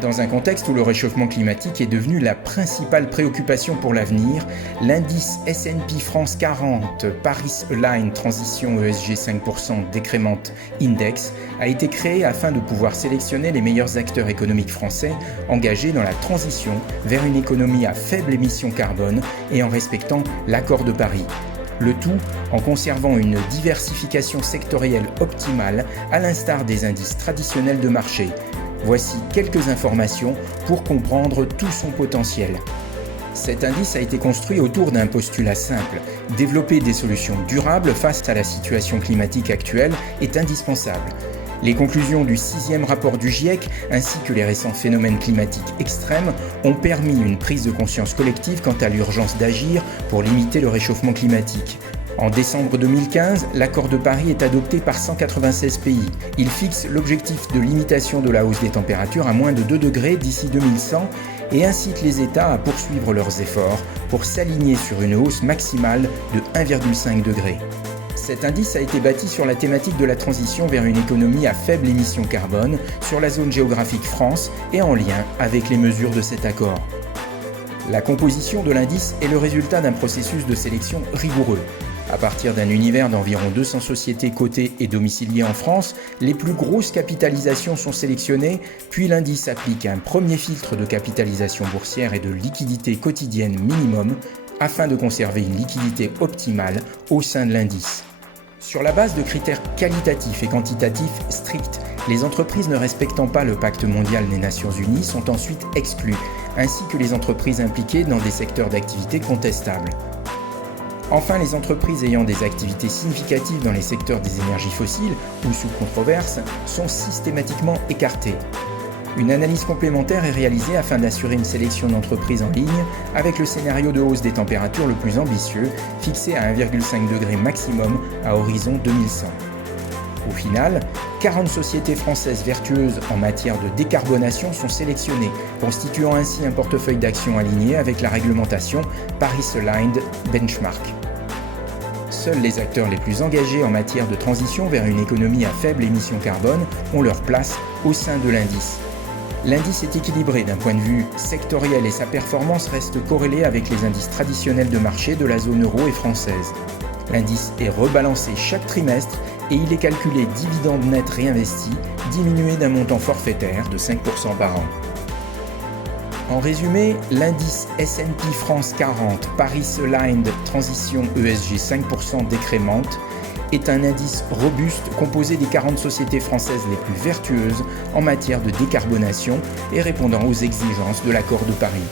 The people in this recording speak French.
Dans un contexte où le réchauffement climatique est devenu la principale préoccupation pour l'avenir, l'indice S&P France 40 Paris Align Transition ESG 5% Decrement Index a été créé afin de pouvoir sélectionner les meilleurs acteurs économiques français engagés dans la transition vers une économie à faible émission carbone et en respectant l'accord de Paris. Le tout en conservant une diversification sectorielle optimale à l'instar des indices traditionnels de marché. Voici quelques informations pour comprendre tout son potentiel. Cet indice a été construit autour d'un postulat simple. Développer des solutions durables face à la situation climatique actuelle est indispensable. Les conclusions du 6e rapport du GIEC ainsi que les récents phénomènes climatiques extrêmes ont permis une prise de conscience collective quant à l'urgence d'agir pour limiter le réchauffement climatique. En décembre 2015, l'accord de Paris est adopté par 196 pays. Il fixe l'objectif de limitation de la hausse des températures à moins de 2 degrés d'ici 2100 et incite les États à poursuivre leurs efforts pour s'aligner sur une hausse maximale de 1,5 degré. Cet indice a été bâti sur la thématique de la transition vers une économie à faible émission carbone sur la zone géographique France et en lien avec les mesures de cet accord. La composition de l'indice est le résultat d'un processus de sélection rigoureux. À partir d'un univers d'environ 200 sociétés cotées et domiciliées en France, les plus grosses capitalisations sont sélectionnées, puis l'indice applique un premier filtre de capitalisation boursière et de liquidité quotidienne minimum afin de conserver une liquidité optimale au sein de l'indice. Sur la base de critères qualitatifs et quantitatifs stricts, les entreprises ne respectant pas le Pacte mondial des Nations Unies sont ensuite exclues, ainsi que les entreprises impliquées dans des secteurs d'activité contestables. Enfin, les entreprises ayant des activités significatives dans les secteurs des énergies fossiles ou sous controverse sont systématiquement écartées. Une analyse complémentaire est réalisée afin d'assurer une sélection d'entreprises en ligne avec le scénario de hausse des températures le plus ambitieux, fixé à 1,5 degré maximum à horizon 2100. Au final, 40 sociétés françaises vertueuses en matière de décarbonation sont sélectionnées, constituant ainsi un portefeuille d'actions aligné avec la réglementation Paris Aligned Benchmark. Seuls les acteurs les plus engagés en matière de transition vers une économie à faible émission carbone ont leur place au sein de l'indice. L'indice est équilibré d'un point de vue sectoriel et sa performance reste corrélée avec les indices traditionnels de marché de la zone euro et française. L'indice est rebalancé chaque trimestre et il est calculé dividende net réinvesti diminué d'un montant forfaitaire de 5% par an. En résumé, l'indice S&P France 40 Paris Aligned Transition ESG 5% Decrement est un indice robuste composé des 40 sociétés françaises les plus vertueuses en matière de décarbonation et répondant aux exigences de l'accord de Paris.